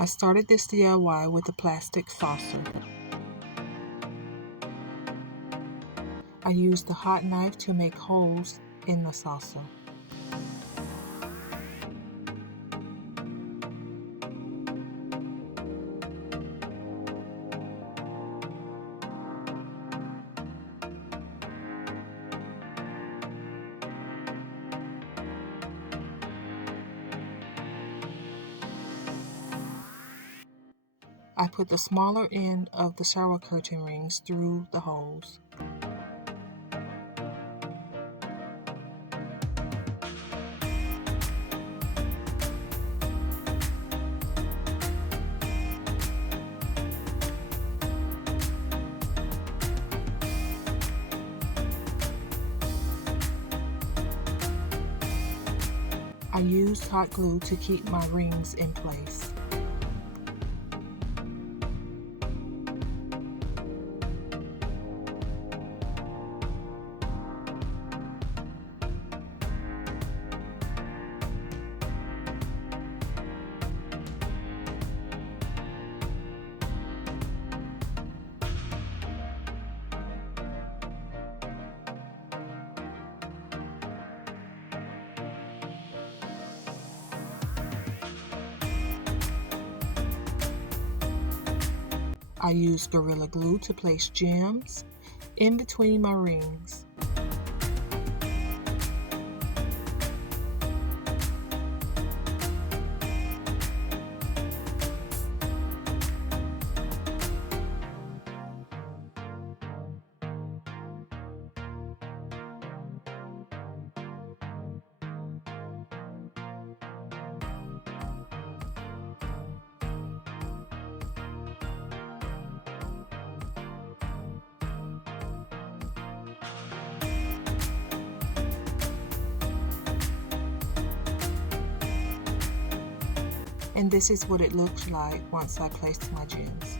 I started this DIY with a plastic saucer. I used a hot knife to make holes in the saucer. I put the smaller end of the shower curtain rings through the holes. I used hot glue to keep my rings in place. I used Gorilla Glue to place gems in between my rings. And this is what it looks like once I placed my gems.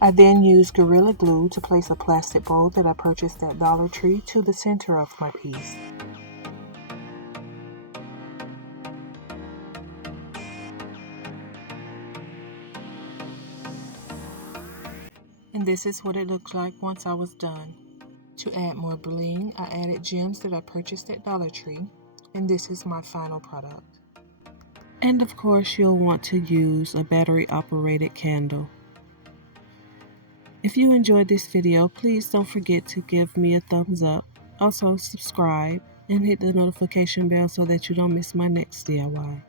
I then used Gorilla Glue to place a plastic bowl that I purchased at Dollar Tree to the center of my piece. And this is what it looked like once I was done. To add more bling, I added gems that I purchased at Dollar Tree, and this is my final product. And of course, you'll want to use a battery-operated candle. If you enjoyed this video, please don't forget to give me a thumbs up. Also, subscribe and hit the notification bell so that you don't miss my next DIY.